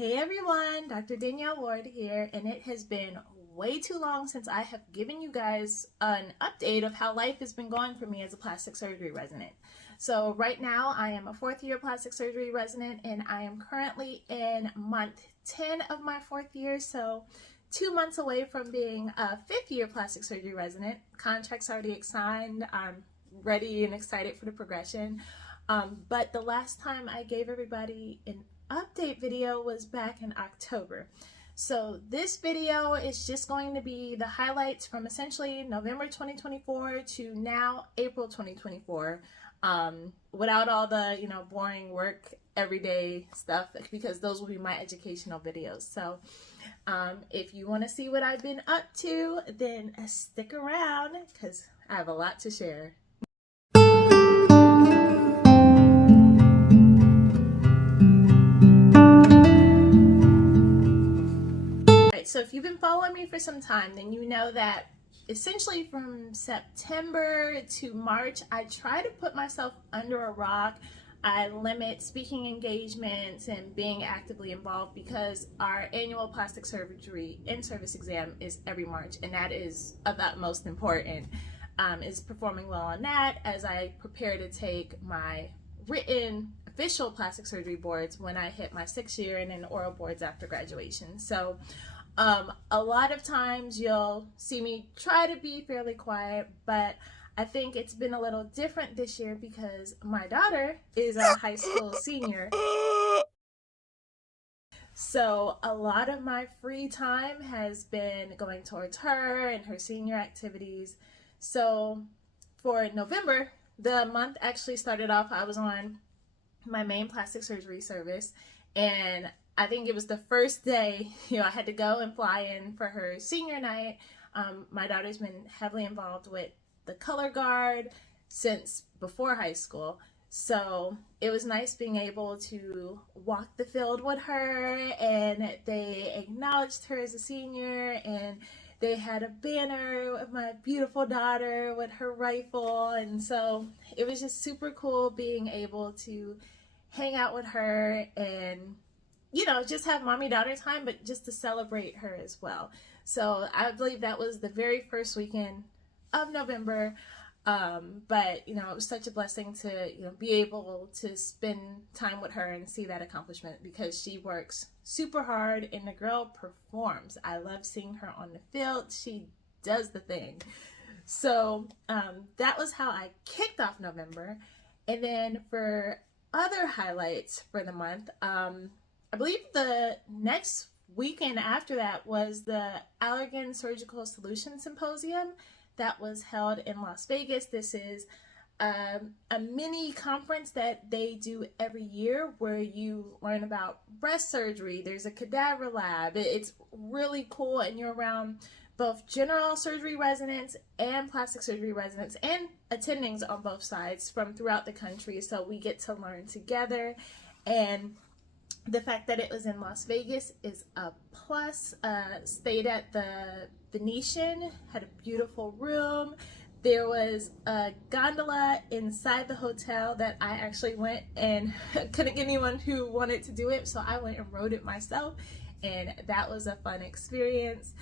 Hey everyone, Dr. Danielle Ward here, and it has been way too long since I have given you guys an update of how life has been going for me as a plastic surgery resident. So right now I am a fourth year plastic surgery resident and I am currently in month 10 of my fourth year, so 2 months away from being a fifth year plastic surgery resident. Contract's already signed. I'm ready and excited for the progression. But the last time I gave everybody an update video was back in October. So this video is just going to be the highlights from essentially November 2024 to now April 2024, without all the boring work everyday stuff, because those will be my educational videos. So if you want to see what I've been up to, then stick around because I have a lot to share. So if you've been following me for some time, then you know that essentially from September to March, I try to put myself under a rock. I limit speaking engagements and being actively involved because our annual plastic surgery in-service exam is every March, and that is of utmost importance. Is performing well on that as I prepare to take my written official plastic surgery boards when I hit my 6th year, and then oral boards after graduation. So a lot of times you'll see me try to be fairly quiet, but I think it's been a little different this year because my daughter is a high school senior. So a lot of my free time has been going towards her and her senior activities. So for November, the month actually started off, I was on my main plastic surgery service, and I think it was the first day, I had to go and fly in for her senior night. My daughter's been heavily involved with the color guard since before high school. So it was nice being able to walk the field with her, and they acknowledged her as a senior, and they had a banner of my beautiful daughter with her rifle. And so it was just super cool being able to hang out with her and just have mommy-daughter time, but just to celebrate her as well. So I believe that was the very first weekend of November. But it was such a blessing to be able to spend time with her and see that accomplishment, because she works super hard and the girl performs. I love seeing her on the field. She does the thing. So that was how I kicked off November. And then for other highlights for the month, I believe the next weekend after that was the Allergan Surgical Solutions Symposium that was held in Las Vegas. This is a mini conference that they do every year where you learn about breast surgery. There's a cadaver lab. It's really cool, and you're around both general surgery residents and plastic surgery residents and attendings on both sides from throughout the country. So we get to learn together, and the fact that it was in Las Vegas is a plus. Stayed at the Venetian, had a beautiful room. There was a gondola inside the hotel that I actually went and couldn't get anyone who wanted to do it, so I went and rode it myself, and that was a fun experience.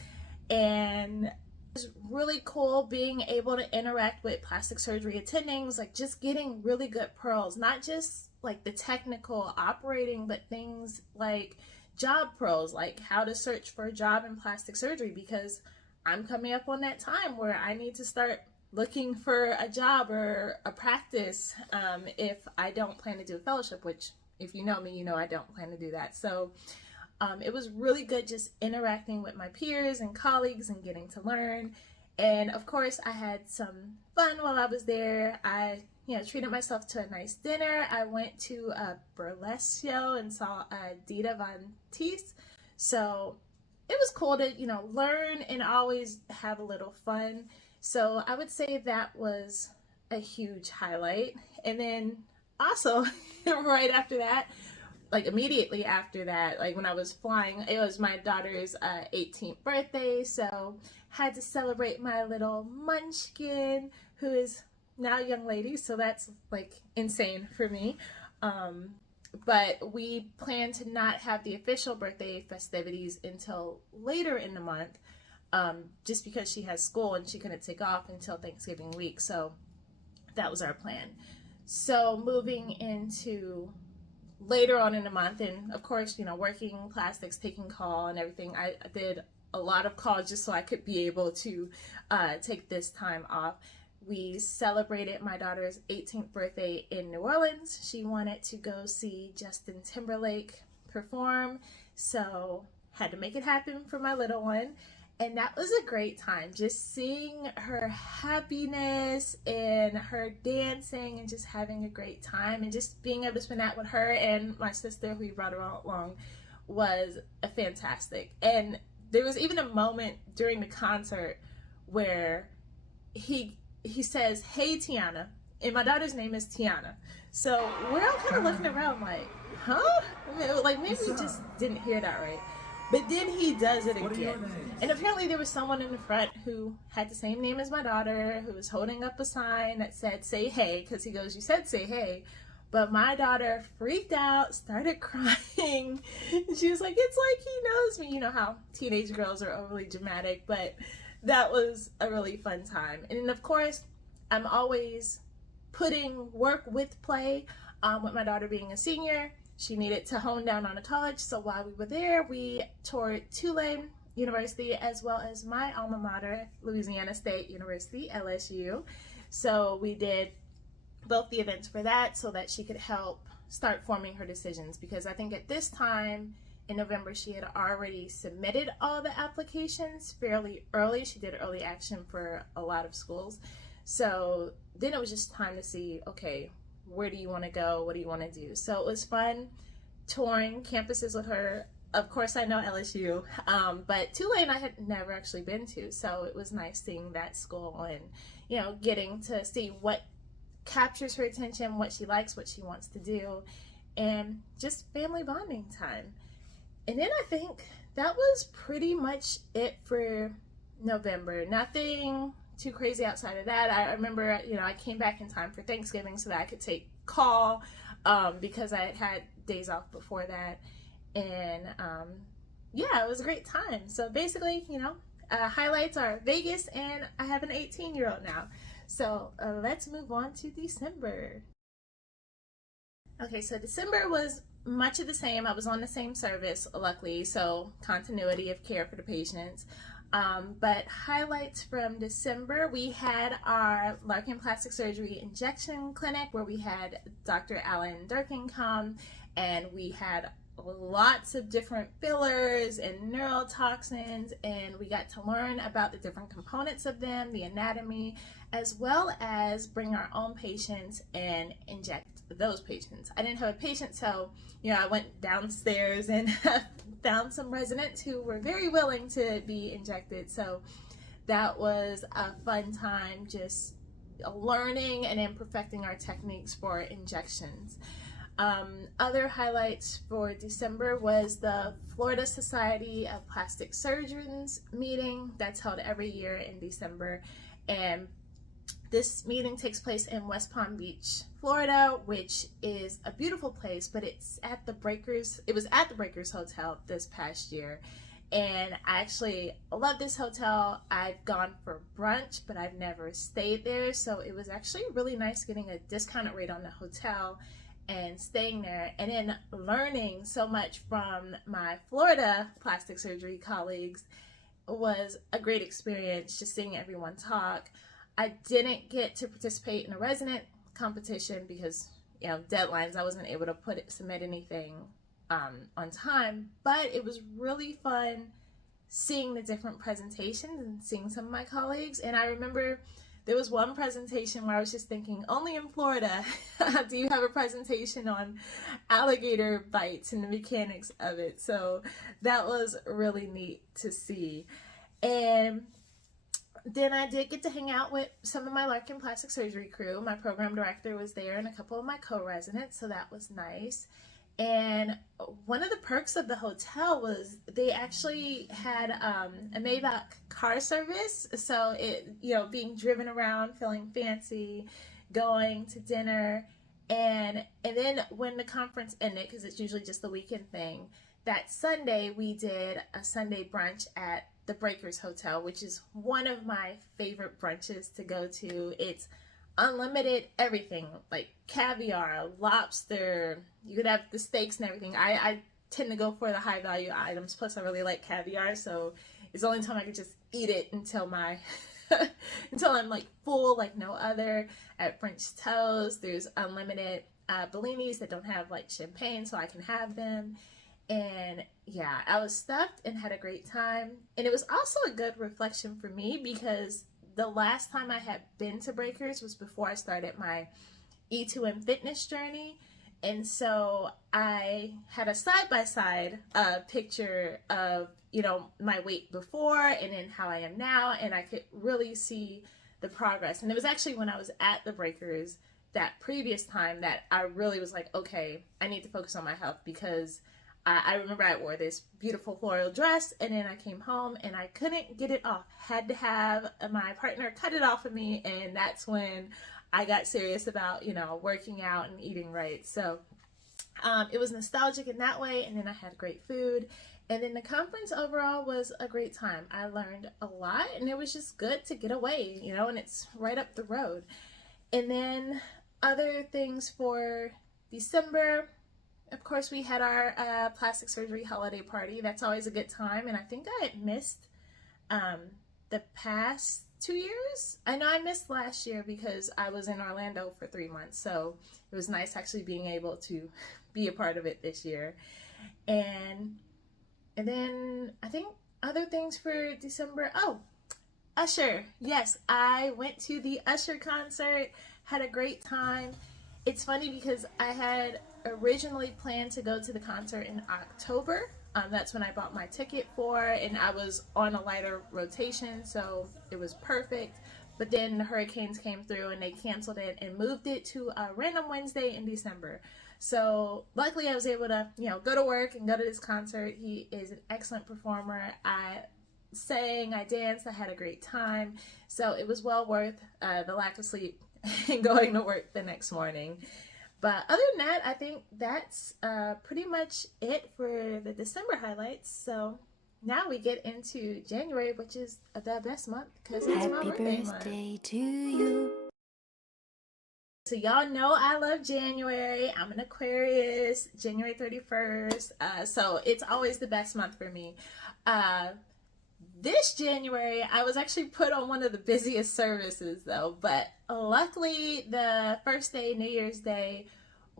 And it was really cool being able to interact with plastic surgery attendings, like just getting really good pearls, not just like the technical operating, but things like job pros, like how to search for a job in plastic surgery, because I'm coming up on that time where I need to start looking for a job or a practice if I don't plan to do a fellowship, which if you know me, you know I don't plan to do that. So it was really good just interacting with my peers and colleagues and getting to learn. And of course I had some fun while I was there. I treated myself to a nice dinner. I went to a burlesque show and saw Dita Von Teese. So it was cool to, learn and always have a little fun. So I would say that was a huge highlight. And then also right after that, like immediately after that, like when I was flying, it was my daughter's 18th birthday. So had to celebrate my little munchkin, who is now a young lady, so that's like insane for me. but we plan to not have the official birthday festivities until later in the month, just because she has school and she couldn't take off until Thanksgiving week. So that was our plan. So moving into later on in the month, and of course, you know, working plastics, taking call and everything, I did a lot of calls just so I could be able to take this time off. We celebrated my daughter's 18th birthday in New Orleans. She wanted to go see Justin Timberlake perform, so had to make it happen for my little one. And that was a great time, just seeing her happiness and her dancing and just having a great time, and just being able to spend that with her and my sister, who we brought along, was a fantastic. And there was even a moment during the concert where he says, "Hey, Tiana," and my daughter's name is Tiana. So we're all kind of looking around like, huh? I mean, like, maybe we just didn't hear that right. But then he does it again. And apparently there was someone in the front who had the same name as my daughter, who was holding up a sign that said, "Say hey," because he goes, "You said say hey." But my daughter freaked out, started crying. She was like, "It's like he knows me." You know how teenage girls are overly dramatic, but that was a really fun time. And then, of course, I'm always putting work with play. With my daughter being a senior, she needed to hone down on a college, so while we were there, we toured Tulane University as well as my alma mater, Louisiana State University, LSU. So we did both the events for that so that she could help start forming her decisions, because I think at this time in November she had already submitted all the applications fairly early. She did early action for a lot of schools. So then it was just time to see, okay, where do you want to go? What do you want to do? So it was fun touring campuses with her. Of course, I know LSU, but Tulane I had never actually been to. So it was nice seeing that school and, you know, getting to see what captures her attention, what she likes, what she wants to do, and just family bonding time. And then I think that was pretty much it for November. Nothing too crazy outside of that. I remember, you know, I came back in time for Thanksgiving so that I could take call, because I had days off before that. And yeah, it was a great time. So basically, you know, highlights are Vegas, and I have an 18-year-old now. So let's move on to December. Okay, so December was much of the same. I was on the same service, luckily, so continuity of care for the patients. But highlights from December, we had our Larkin Plastic Surgery Injection Clinic where we had Dr. Alan Durkin come, and we had lots of different fillers and neurotoxins, and we got to learn about the different components of them, the anatomy, as well as bring our own patients and inject those patients. I didn't have a patient, so, you know, I went downstairs and found some residents who were very willing to be injected. So that was a fun time, just learning and then perfecting our techniques for injections. Other highlights for December was the Florida Society of Plastic Surgeons meeting that's held every year in December, and this meeting takes place in West Palm Beach, Florida, which is a beautiful place, but it's at the Breakers. It was at the Breakers Hotel this past year, and I actually love this hotel. I've gone for brunch, but I've never stayed there, so it was actually really nice getting a discounted rate on the hotel and staying there, and then learning so much from my Florida plastic surgery colleagues. Was a great experience, just seeing everyone talk. I didn't get to participate in a resident competition because, you know, deadlines. I wasn't able to submit anything on time, but it was really fun seeing the different presentations and seeing some of my colleagues. And I remember there was one presentation where I was just thinking, only in Florida do you have a presentation on alligator bites and the mechanics of it. So that was really neat to see. And then I did get to hang out with some of my Larkin Plastic Surgery crew. My program director was there and a couple of my co-residents, so that was nice. And one of the perks of the hotel was they actually had a Maybach car service. So it, you know, being driven around, feeling fancy, going to dinner, And then when the conference ended, because it's usually just the weekend thing, that Sunday we did a Sunday brunch at the Breakers Hotel, which is one of my favorite brunches to go to. It's unlimited everything, like caviar, lobster, you could have the steaks and everything. I tend to go for the high value items, plus I really like caviar, so it's the only time I could just eat it until my until I'm like full like no other. At French Toast, there's unlimited bellinis that don't have like champagne, so I can have them. And yeah, I was stuffed and had a great time. And it was also a good reflection for me, because the last time I had been to Breakers was before I started my E2M fitness journey. And so I had a side-by-side picture of, you know, my weight before and then how I am now, and I could really see the progress. And it was actually when I was at the Breakers that previous time that I really was like, okay, I need to focus on my health, because I remember I wore this beautiful floral dress, and then I came home and I couldn't get it off. Had to have my partner cut it off of me, and that's when I got serious about, you know, working out and eating right. So it was nostalgic in that way, and then I had great food. And then the conference overall was a great time. I learned a lot, and it was just good to get away, you know, and it's right up the road. And then other things for December, of course, we had our plastic surgery holiday party. That's always a good time, and I think I had missed the past 2 years. I know I missed last year because I was in Orlando for 3 months, so it was nice actually being able to be a part of it this year. And then I think other things for December. Oh, Usher. Yes, I went to the Usher concert, had a great time. It's funny because I had originally planned to go to the concert in October. That's when I bought my ticket for, and I was on a lighter rotation, so it was perfect. But then the hurricanes came through and they canceled it and moved it to a random Wednesday in December. So luckily I was able to, you know, go to work and go to this concert. He is an excellent performer. I sang, I danced, I had a great time. So it was well worth the lack of sleep and going to work the next morning. But other than that, I think that's pretty much it for the December highlights. So now we get into January, which is the best month because it's my birthday month. Happy birthday to you. So y'all know I love January. I'm an Aquarius, January 31st. So it's always the best month for me. This January, I was actually put on one of the busiest services though, but luckily the first day, New Year's Day,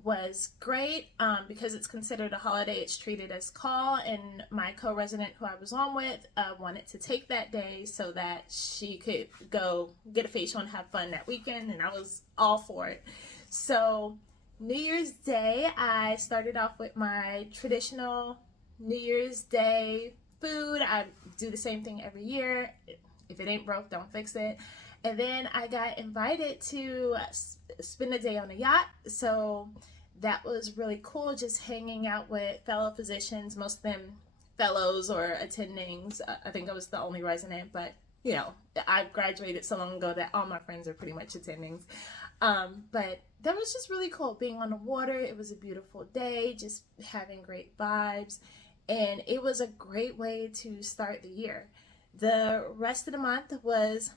was great because it's considered a holiday. It's treated as call, and my co-resident who I was on with wanted to take that day so that she could go get a facial and have fun that weekend, and I was all for it. So New Year's Day, I started off with my traditional New Year's Day food. I do the same thing every year. If it ain't broke, don't fix it. And then I got invited to spend a day on a yacht. So that was really cool, just hanging out with fellow physicians, most of them fellows or attendings. I think I was the only resident, but you know, I graduated so long ago that all my friends are pretty much attendings. But that was just really cool, being on the water. It was a beautiful day, just having great vibes. And it was a great way to start the year. The rest of the month was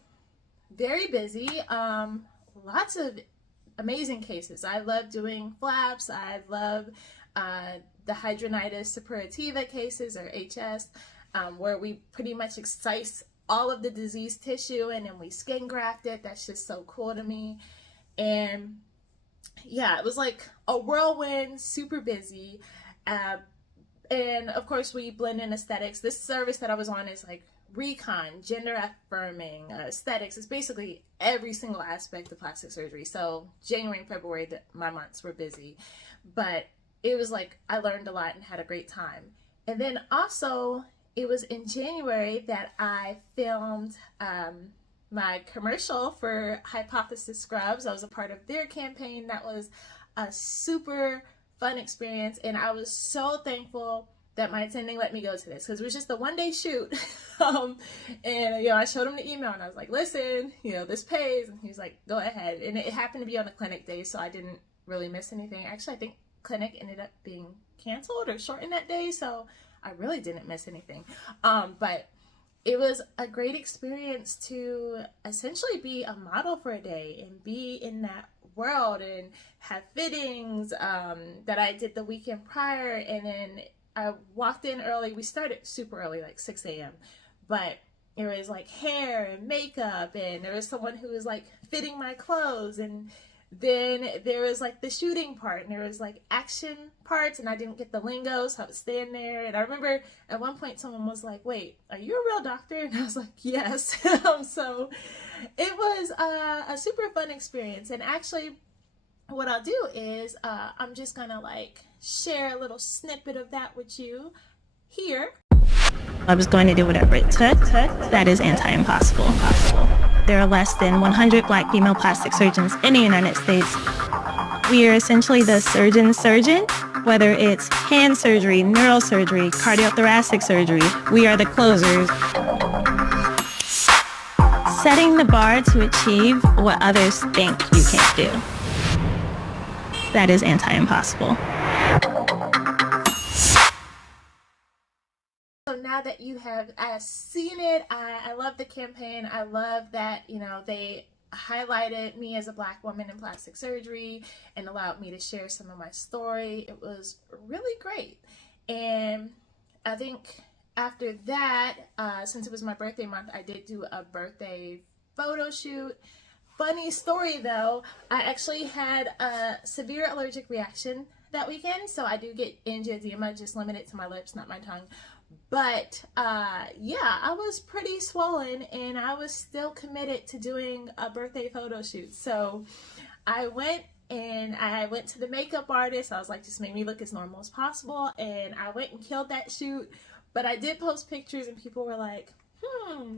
very busy. Lots of amazing cases. I love doing flaps. I love the hidradenitis suppurativa cases, or HS, where we pretty much excise all of the diseased tissue and then we skin graft it. That's just so cool to me. And yeah, it was like a whirlwind, super busy. And of course we blend in aesthetics. This service that I was on is like recon, gender affirming, aesthetics. It's basically every single aspect of plastic surgery. So January and February, my months were busy, but it was like I learned a lot and had a great time. And then also it was in January that I filmed my commercial for Hypothesis Scrubs. I was a part of their campaign. That was a super fun experience, and I was so thankful that my attending let me go to this, because it was just a one-day shoot. And you know, I showed him the email and I was like, listen, you know, this pays, and he was like, go ahead. And it happened to be on a clinic day, so I didn't really miss anything. Actually, I think clinic ended up being canceled or shortened that day, so I really didn't miss anything. But it was a great experience to essentially be a model for a day and be in that world and have fittings that I did the weekend prior. And then I walked in early. We started super early, like 6 a.m. But it was like hair and makeup, and there was someone who was like fitting my clothes, and then there was like the shooting part, and there was like action parts, and I didn't get the lingo, so I would stand there. And I remember at one point someone was like, "Wait, are you a real doctor?" And I was like, "Yes." So it was a super fun experience. And actually what I'll do is I'm just gonna like share a little snippet of that with you here. I was going to do whatever it took. That is anti-impossible. There are less than 100 Black female plastic surgeons in the United States. We are essentially the surgeon's surgeon, whether it's hand surgery, neurosurgery, cardiothoracic surgery. We are the closers. Setting the bar to achieve what others think you can't do. That is anti-impossible. So now that you have seen it, I love the campaign. I love that, you know, they highlighted me as a Black woman in plastic surgery and allowed me to share some of my story. It was really great. And I think after that, since it was my birthday month, I did do a birthday photo shoot. Funny story though, I actually had a severe allergic reaction that weekend, so I do get angioedema, just limited to my lips, not my tongue. But yeah, I was pretty swollen, and I was still committed to doing a birthday photo shoot. So I went to the makeup artist. I was like, just make me look as normal as possible, and I went and killed that shoot. But I did post pictures, and people were like,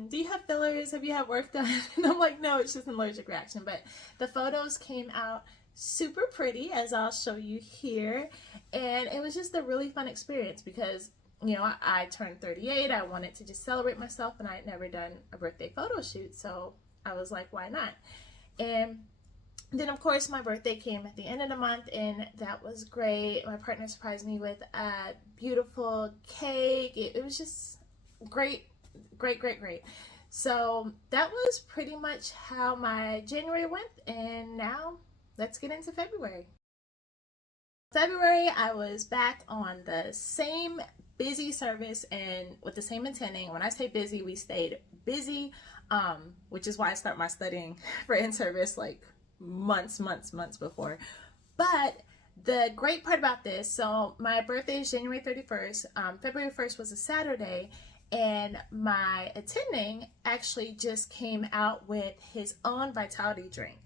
do you have fillers? Have you had work done? And I'm like, no, it's just an allergic reaction. But the photos came out super pretty, as I'll show you here. And it was just a really fun experience because, you know, I turned 38. I wanted to just celebrate myself, and I had never done a birthday photo shoot. So I was like, why not? And then, of course, my birthday came at the end of the month, and that was great. My partner surprised me with a beautiful cake. It was just great. So that was pretty much how my January went, and now let's get into February. February, I was back on the same busy service and with the same attending. When I say busy, we stayed busy, which is why I start my studying for in-service like months before. But the great part about this, so my birthday is January 31st. February 1st was a Saturday, and my attending actually just came out with his own vitality drink.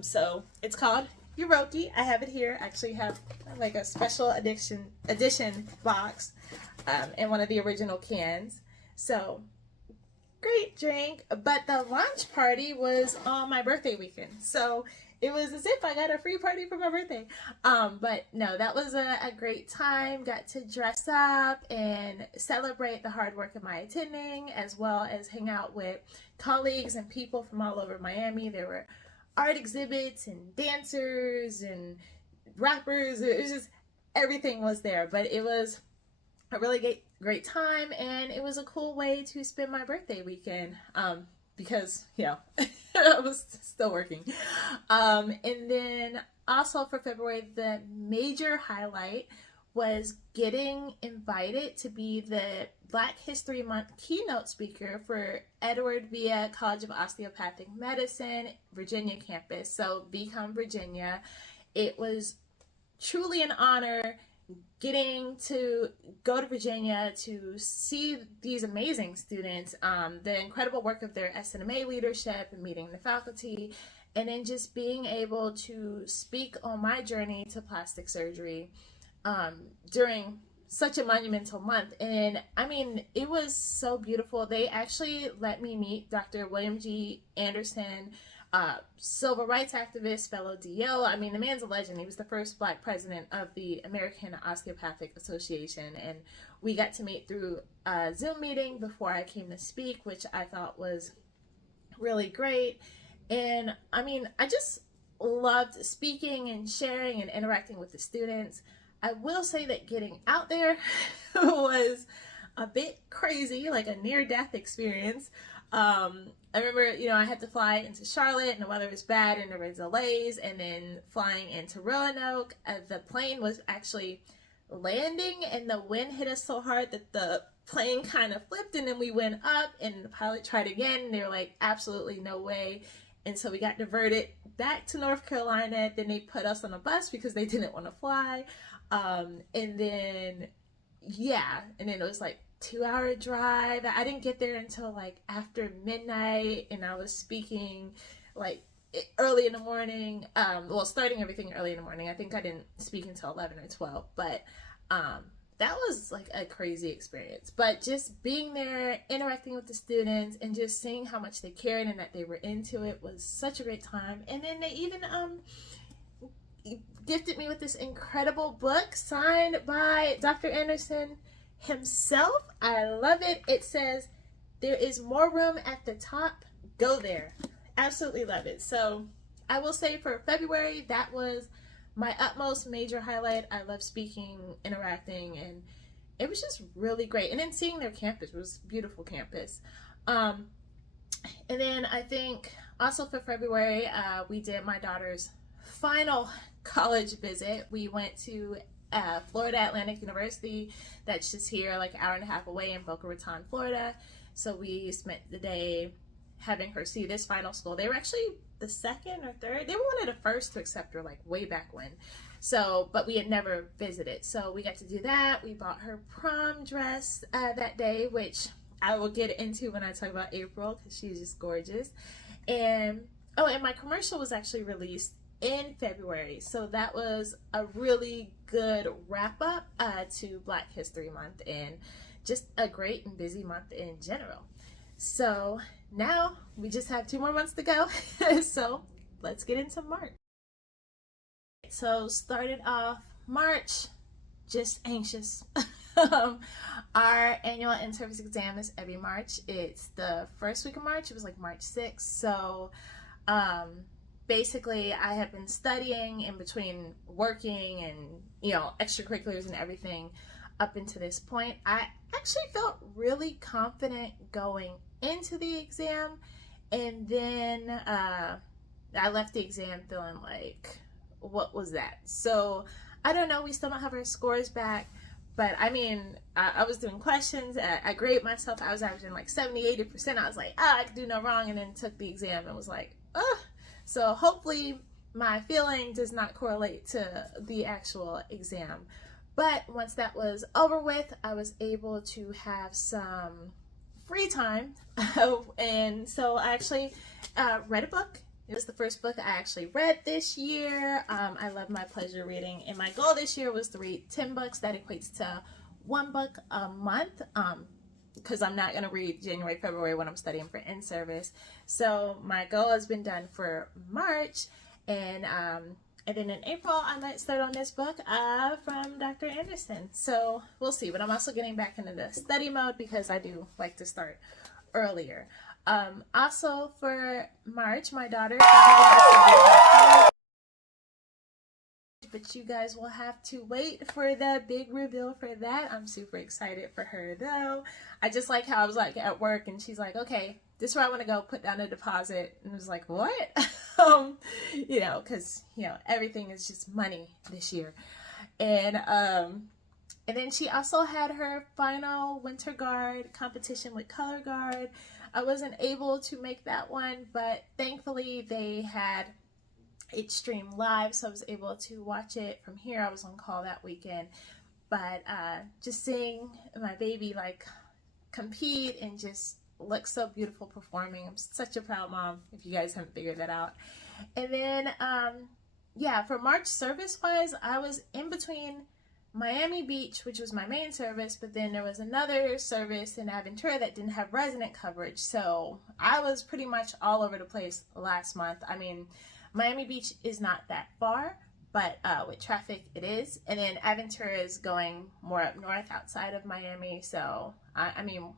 So it's called Yuroki. I have it here. I actually have like a special edition box in one of the original cans. So great drink. But the launch party was on my birthday weekend, so it was as if I got a free party for my birthday. But no, that was a great time. Got to dress up and celebrate the hard work of my attending, as well as hang out with colleagues and people from all over Miami. There were art exhibits and dancers and rappers. It was just, everything was there. But it was a really great time, and it was a cool way to spend my birthday weekend. Because, you know, I was still working. And then also for February, the major highlight was getting invited to be the Black History Month keynote speaker for Edward Via College of Osteopathic Medicine, Virginia campus. So Become Virginia. It was truly an honor getting to go to Virginia to see these amazing students, the incredible work of their SNMA leadership and meeting the faculty, and then just being able to speak on my journey to plastic surgery during such a monumental month. And I mean, it was so beautiful. They actually let me meet Dr. William G. Anderson, civil rights activist, fellow DO. I mean, the man's a legend. He was the first Black president of the American Osteopathic Association, and we got to meet through a Zoom meeting before I came to speak, which I thought was really great. And I mean, I just loved speaking and sharing and interacting with the students. I will say that getting out there was a bit crazy, like a near-death experience. I remember, I had to fly into Charlotte and the weather was bad and there were delays, and then flying into Roanoke, the plane was actually landing and the wind hit us so hard that the plane kind of flipped, and then we went up and the pilot tried again and they were like, absolutely no way. And so we got diverted back to North Carolina. Then they put us on a bus because they didn't want to fly. And then it was like 2-hour drive. I didn't get there until like after midnight, and I was speaking like early in the morning. Starting everything early in the morning. I think I didn't speak until 11 or 12, but that was like a crazy experience. But just being there, interacting with the students, and just seeing how much they cared and that they were into it was such a great time. And then they even gifted me with this incredible book signed by Dr. Anderson himself. I love it. It says, "There is more room at the top. Go there." Absolutely love it. So I will say for February, that was my utmost major highlight. I love speaking, interacting, and it was just really great. And then seeing their campus, was a beautiful campus. And then I think also for February, we did my daughter's final college visit. We went to Florida Atlantic University, that's just here like an hour and a half away in Boca Raton, Florida. So we spent the day having her see this final school. They were actually the second or third. They were one of the first to accept her, like way back when. So, but we had never visited. So we got to do that. We bought her prom dress that day, which I will get into when I talk about April, because she's just gorgeous. And and my commercial was actually released in February. So that was a really good wrap up to Black History Month, and just a great and busy month in general. So now we just have 2 more months to go. So let's get into March. So started off March, just anxious. Our annual in-service exam is every March. It's the first week of March. It was like March 6th. So basically I have been studying in between working and extracurriculars and everything up until this point. I actually felt really confident going into the exam, and then I left the exam feeling like, what was that? So I don't know, we still don't have our scores back, but I mean, I was doing questions, I graded myself, I was averaging like 70-80%. I was like, I could do no wrong, and then took the exam and was like, so hopefully my feeling does not correlate to the actual exam. But once that was over with, I was able to have some free time. And so I actually read a book. It was the first book I actually read this year. I love my pleasure reading. And my goal this year was to read 10 books. That equates to 1 book a month. Because I'm not going to read January, February when I'm studying for in-service. So my goal has been done for March. And then in April, I might start on this book from Dr. Anderson. So we'll see. But I'm also getting back into the study mode because I do like to start earlier. Also for March, my daughter, but you guys will have to wait for the big reveal for that. I'm super excited for her though. I just like how I was like at work and she's like, okay, this is where I want to go, put down a deposit. And I was like, what? Because everything is just money this year. And then she also had her final winter guard competition with color guard. I wasn't able to make that one, but thankfully they had it streamed live, so I was able to watch it from here. I was on call that weekend, but just seeing my baby like compete and just look so beautiful performing. I'm such a proud mom, if you guys haven't figured that out. And then for March service wise, I was in between Miami Beach, which was my main service, but then there was another service in Aventura that didn't have resident coverage, so I was pretty much all over the place last month. I mean, Miami Beach is not that far, but with traffic it is. And then Aventura is going more up north outside of Miami, so I mean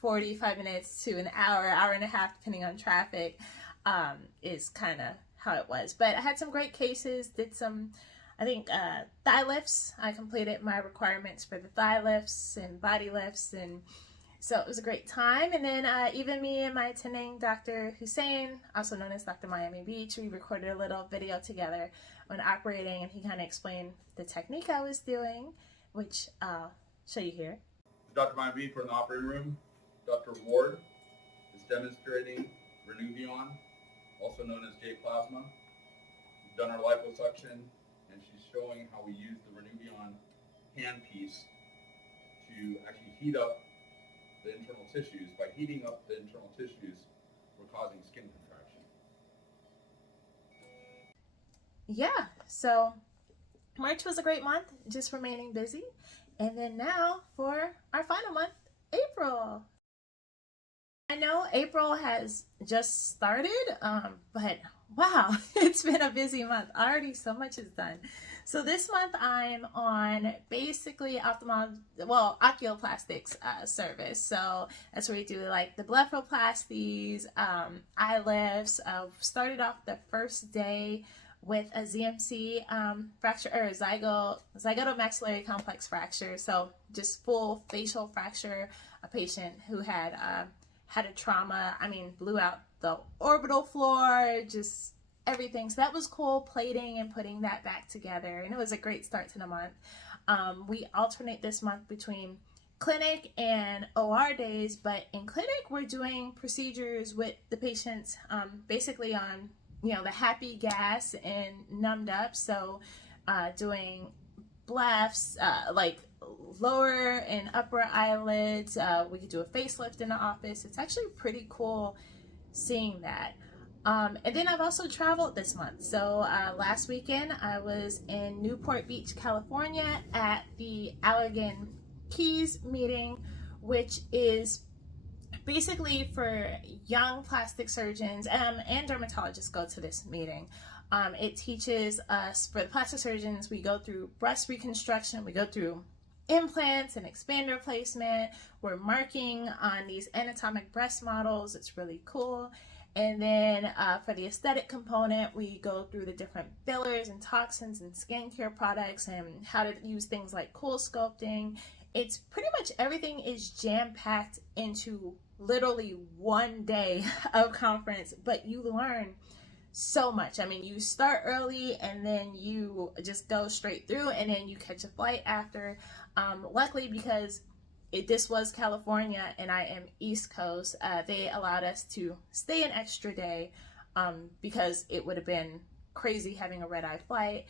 45 minutes to an hour, hour and a half depending on traffic is kind of how it was. But I had some great cases, did some, I think, thigh lifts. I completed my requirements for the thigh lifts and body lifts, and so it was a great time. And then even me and my attending Dr. Hussein, also known as Dr. Miami Beach, we recorded a little video together when operating, and he kind of explained the technique I was doing, which I'll show you here. Dr. Miami Beach, we're in the operating room. Dr. Ward is demonstrating Renuvion, also known as J-plasma. We've done our liposuction, and she's showing how we use the Renuvion handpiece to actually heat up the internal tissues. By heating up the internal tissues, we're causing skin contraction. Yeah, so March was a great month, just remaining busy. And then now for our final month, April. I know April has just started, but wow, it's been a busy month. Already so much is done. So this month I'm on basically oculoplastics service. So that's where we do like the blepharoplasties, eye lifts. Started off the first day with a ZMC fracture, or zygotomaxillary complex fracture. So just full facial fracture, a patient who had a trauma, blew out the orbital floor, just everything. So that was cool, plating and putting that back together. And it was a great start to the month. We alternate this month between clinic and OR days, but in clinic, we're doing procedures with the patients basically on, the happy gas and numbed up. So doing blephs, like lower and upper eyelids. We could do a facelift in the office. It's actually pretty cool seeing that. And then I've also traveled this month. So last weekend I was in Newport Beach, California at the Allegan Keys meeting, which is basically for young plastic surgeons and dermatologists go to this meeting. It teaches us, for the plastic surgeons, we go through breast reconstruction, we go through implants and expander placement. We're marking on these anatomic breast models. It's really cool. And then for the aesthetic component, we go through the different fillers and toxins and skincare products and how to use things like cool sculpting. It's pretty much everything is jam-packed into literally one day of conference, but you learn so much. You start early and then you just go straight through, and then you catch a flight after. Luckily, because this was California and I am East Coast, they allowed us to stay an extra day because it would have been crazy having a red-eye flight.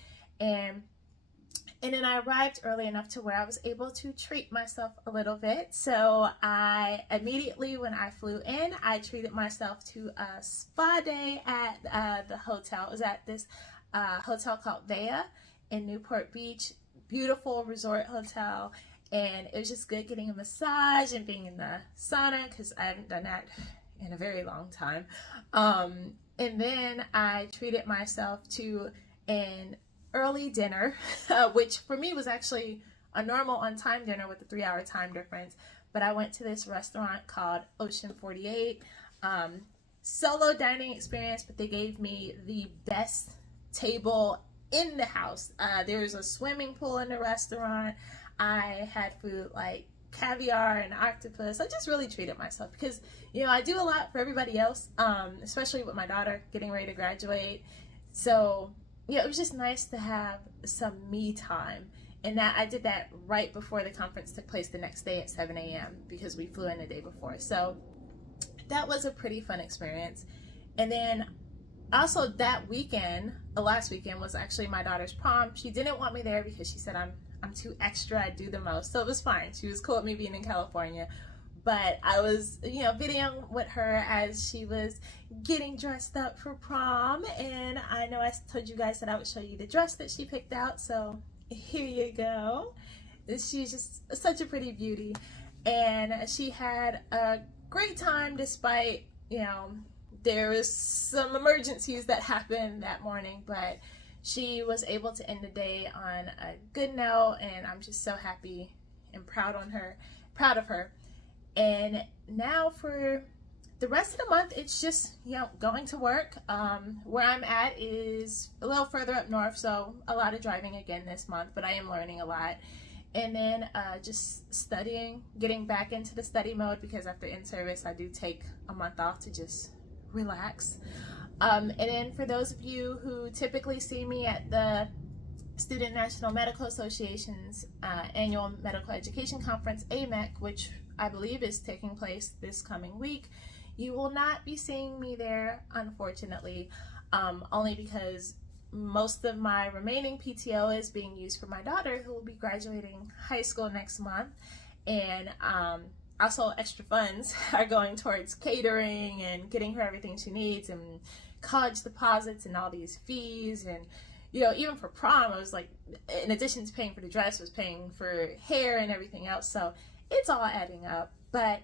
And then I arrived early enough to where I was able to treat myself a little bit. So I immediately, when I flew in, I treated myself to a spa day at the hotel. It was at this hotel called Vea in Newport Beach. Beautiful resort hotel. And it was just good getting a massage and being in the sauna, because I haven't done that in a very long time. And then I treated myself to an early dinner, which for me was actually a normal on-time dinner with a 3-hour time difference. But I went to this restaurant called Ocean 48. Solo dining experience, but they gave me the best table in the house. There was a swimming pool in the restaurant. I had food like caviar and octopus. I just really treated myself because, I do a lot for everybody else, especially with my daughter getting ready to graduate. So, it was just nice to have some me time. And that I did that right before the conference took place the next day at 7 a.m. because we flew in the day before. So that was a pretty fun experience. And then also that weekend, last weekend, was actually my daughter's prom. She didn't want me there because she said I'm too extra, I do the most. So it was fine. She was cool with me being in California. But I was, videoing with her as she was getting dressed up for prom. And I know I told you guys that I would show you the dress that she picked out. So here you go. She's just such a pretty beauty. And she had a great time despite, there was some emergencies that happened that morning. But she was able to end the day on a good note. And I'm just so happy and proud of her. And now for the rest of the month, it's just, you know, going to work. Where I'm at is a little further up north, so a lot of driving again this month, but I am learning a lot. And then just studying, getting back into the study mode, because after in-service, I do take a month off to just relax. And then for those of you who typically see me at the Student National Medical Association's annual medical education conference, AMEC, which I believe is taking place this coming week, you will not be seeing me there, unfortunately, only because most of my remaining PTO is being used for my daughter, who will be graduating high school next month. And also extra funds are going towards catering and getting her everything she needs, and college deposits and all these fees. And, you know, even for prom, I was like, in addition to paying for the dress, was paying for hair and everything else. So it's all adding up. But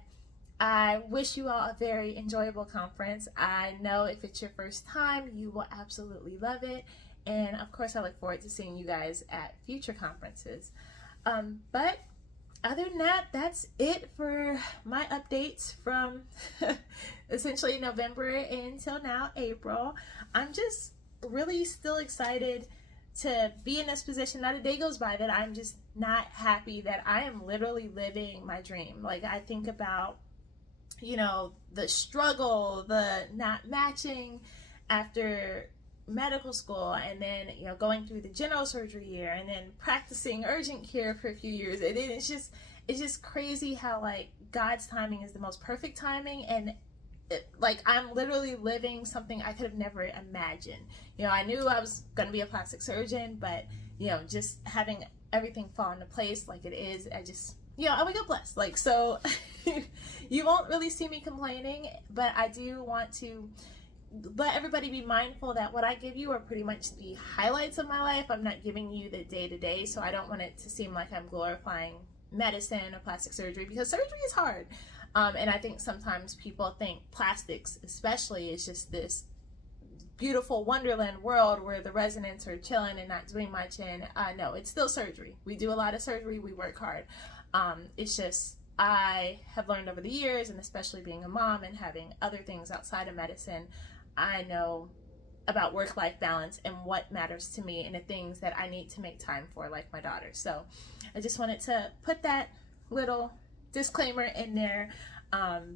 I wish you all a very enjoyable conference. I know if it's your first time, you will absolutely love it. And of course, I look forward to seeing you guys at future conferences. But other than that, that's it for my updates from essentially November until now, April. I'm just really still excited to be in this position. Not a day goes by that I'm just not happy that I am literally living my dream. Like, I think about, you know, the struggle, the not matching after medical school, and then, you know, going through the general surgery year, and then practicing urgent care for a few years. And then it's just crazy how, like, God's timing is the most perfect timing. And like, I'm literally living something I could have never imagined. You know, I knew I was going to be a plastic surgeon, but, you know, just having everything fall into place like it is, I just, you know, I wake up blessed. Like, so you won't really see me complaining, but I do want to let everybody be mindful that what I give you are pretty much the highlights of my life. I'm not giving you the day-to-day, so I don't want it to seem like I'm glorifying medicine or plastic surgery, because surgery is hard. And I think sometimes people think plastics especially is just this beautiful wonderland world where the residents are chilling and not doing much. And no, it's still surgery. We do a lot of surgery. We work hard. It's just, I have learned over the years, and especially being a mom and having other things outside of medicine, I know about work-life balance and what matters to me and the things that I need to make time for, like my daughter. So I just wanted to put that little disclaimer in there,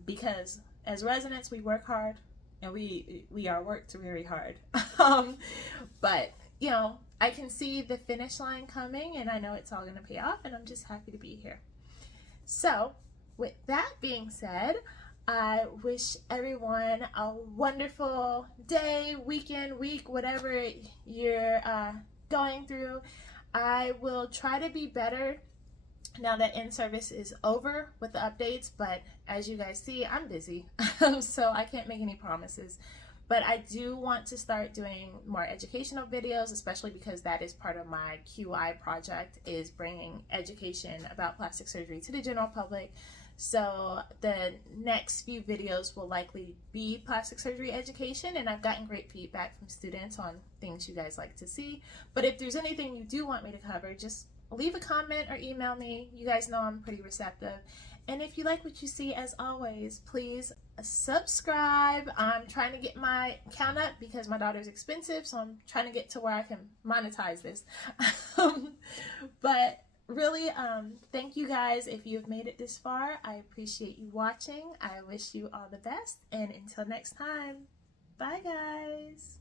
because as residents, we work hard, and we are worked very hard. But, you know, I can see the finish line coming, and I know it's all going to pay off, and I'm just happy to be here. So with that being said, I wish everyone a wonderful day, weekend, week, whatever you're going through. I will try to be better now that in-service is over with the updates, but as you guys see, I'm busy, so I can't make any promises. But I do want to start doing more educational videos, especially because that is part of my QI project, is bringing education about plastic surgery to the general public. So the next few videos will likely be plastic surgery education, and I've gotten great feedback from students on things you guys like to see. But if there's anything you do want me to cover, just leave a comment or email me. You guys know I'm pretty receptive. And if you like what you see, as always, please subscribe. I'm trying to get my count up because my daughter's expensive, so I'm trying to get to where I can monetize this. But really, thank you guys if you've made it this far. I appreciate you watching. I wish you all the best, and until next time, bye guys.